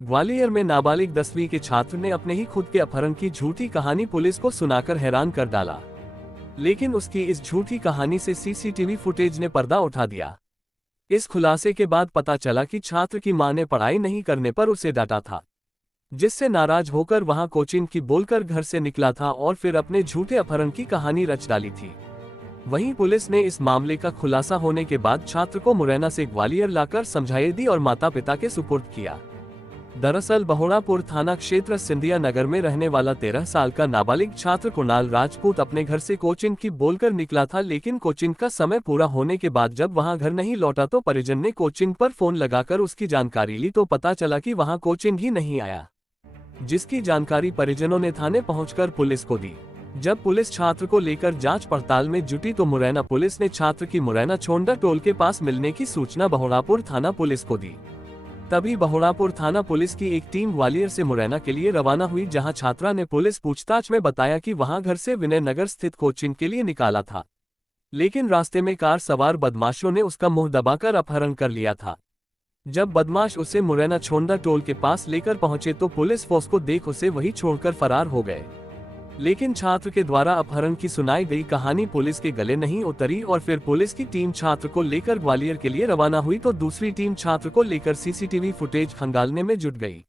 ग्वालियर में नाबालिग 10वीं के छात्र ने अपने ही खुद के अपहरण की झूठी कहानी पुलिस को सुनाकर हैरान कर डाला। लेकिन उसकी इस झूठी कहानी से सीसीटीवी फुटेज ने पर्दा उठा दिया। इस खुलासे के बाद पता चला कि छात्र की मां ने पढ़ाई नहीं करने पर उसे डांटा था, जिससे नाराज होकर वहां कोचिंग की बोलकर घर से निकला था और फिर अपने झूठे अपहरण की कहानी रच डाली थी। वहीं पुलिस ने इस मामले का खुलासा होने के बाद छात्र को मुरैना से ग्वालियर लाकर समझाइश दी और माता पिता के सुपुर्द किया। दरअसल बहोड़ापुर थाना क्षेत्र सिंधिया नगर में रहने वाला 13 साल का नाबालिग छात्र कुणाल राजपूत अपने घर से कोचिंग की बोलकर निकला था, लेकिन कोचिंग का समय पूरा होने के बाद जब वहां घर नहीं लौटा तो परिजन ने कोचिंग पर फोन लगाकर उसकी जानकारी ली तो पता चला कि वहां कोचिंग ही नहीं आया, जिसकी जानकारी परिजनों ने थाने पहुंचकर पुलिस को दी। जब पुलिस छात्र को लेकर जांच पड़ताल में जुटी तो मुरैना पुलिस ने छात्र की मुरैना छोंडा टोल के पास मिलने की सूचना बहोड़ापुर थाना पुलिस को दी। तभी बहोड़ापुर थाना पुलिस की एक टीम ग्वालियर से मुरैना के लिए रवाना हुई, जहां छात्रा ने पुलिस पूछताछ में बताया कि वहां घर से विनय नगर स्थित कोचिंग के लिए निकाला था, लेकिन रास्ते में कार सवार बदमाशों ने उसका मुंह दबाकर अपहरण कर लिया था। जब बदमाश उसे मुरैना छोंडा टोल के पास लेकर पहुंचे तो पुलिस फोर्स को देख उसे वही छोड़कर फरार हो गए। लेकिन छात्र के द्वारा अपहरण की सुनाई गई कहानी पुलिस के गले नहीं उतरी और फिर पुलिस की टीम छात्र को लेकर ग्वालियर के लिए रवाना हुई तो दूसरी टीम छात्र को लेकर सीसीटीवी फुटेज खंगालने में जुट गई।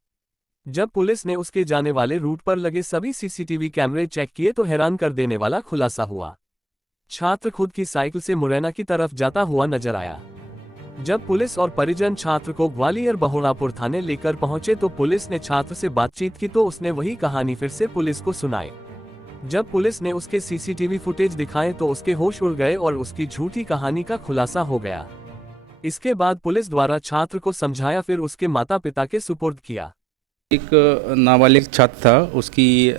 जब पुलिस ने उसके जाने वाले रूट पर लगे सभी सीसीटीवी कैमरे चेक किए तो हैरान कर देने वाला खुलासा हुआ। छात्र खुद की साइकिल से मुरैना की तरफ जाता हुआ नजर आया। जब पुलिस और परिजन छात्र को ग्वालियर बहोड़ापुर थाने लेकर पहुंचे तो पुलिस ने छात्र से बातचीत की तो उसने वही कहानी फिर से पुलिस को सुनाई। जब पुलिस ने उसके सीसीटीवी फुटेज दिखाए तो उसके होश उड़ गए और उसकी झूठी कहानी का खुलासा हो गया। इसके बाद पुलिस द्वारा छात्र को समझाया, फिर उसके माता पिता के सुपुर्द किया। एक नाबालिग छात्र था, उसकी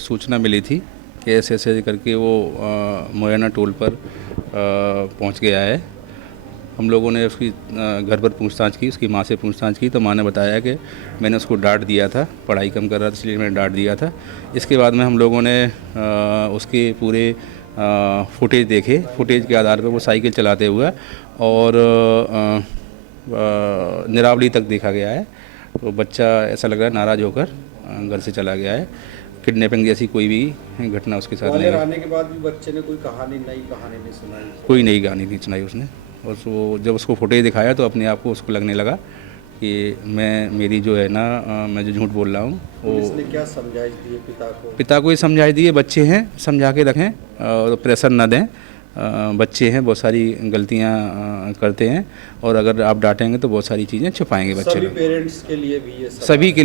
सूचना मिली थी कि ऐसे ऐसे करके वो मुरैना टोल पर पहुंच गया है। हम लोगों ने उसकी घर पर पूछताछ की, उसकी माँ से पूछताछ की तो माँ ने बताया कि मैंने उसको डांट दिया था, पढ़ाई कम कर रहा था इसलिए मैंने डांट दिया था। इसके बाद में हम लोगों ने उसके पूरे फुटेज देखे। फुटेज के आधार पर वो साइकिल चलाते हुए और निरावली तक देखा गया है। तो बच्चा ऐसा लग रहा है नाराज़ होकर घर से चला गया है। किडनैपिंग जैसी कोई भी घटना उसके साथ नहीं। आने के बाद भी बच्चे ने कोई नई कहानी नहीं सुनाई, कोई नई कहानी नहीं सुनाई उसने। और वो जब उसको फुटेज दिखाया तो अपने आप को उसको लगने लगा कि मेरी जो है ना, मैं जो झूठ बोल रहा हूँ। वो क्या समझाइश दिए पिता को ये समझाइश दिए, बच्चे हैं समझा के रखें और प्रेशर न दें। बच्चे हैं, बहुत सारी गलतियाँ करते हैं और अगर आप डांटेंगे तो बहुत सारी चीज़ें छुपाएंगे बच्चे। सभी पेरेंट्स के लिए भी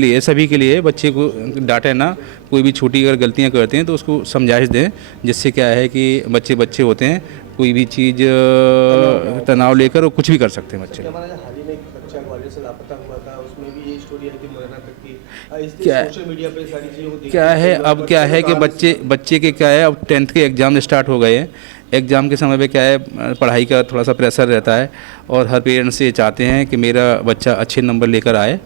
ये सभी के लिए बच्चे को डांटें ना। कोई भी छोटी अगर गलतियाँ करते हैं तो उसको समझाइश दें, जिससे क्या है कि बच्चे होते हैं, कोई भी चीज़ तनाव लेकर वो कुछ भी कर सकते हैं बच्चे। क्या है अब क्या है कि बच्चे के क्या है, अब 10th के एग्ज़ाम स्टार्ट हो गए हैं। एग्ज़ाम के समय पे क्या है, पढ़ाई का थोड़ा सा प्रेशर रहता है और हर पेरेंट्स ये चाहते हैं कि मेरा बच्चा अच्छे नंबर लेकर आए।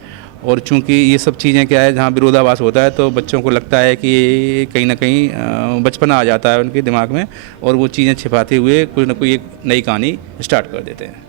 और चूंकि ये सब चीज़ें क्या है, जहाँ विरोधाभास होता है तो बच्चों को लगता है कि कहीं ना कहीं बचपना आ जाता है उनके दिमाग में और वो चीज़ें छिपाते हुए कोई ना कोई एक नई कहानी स्टार्ट कर देते हैं।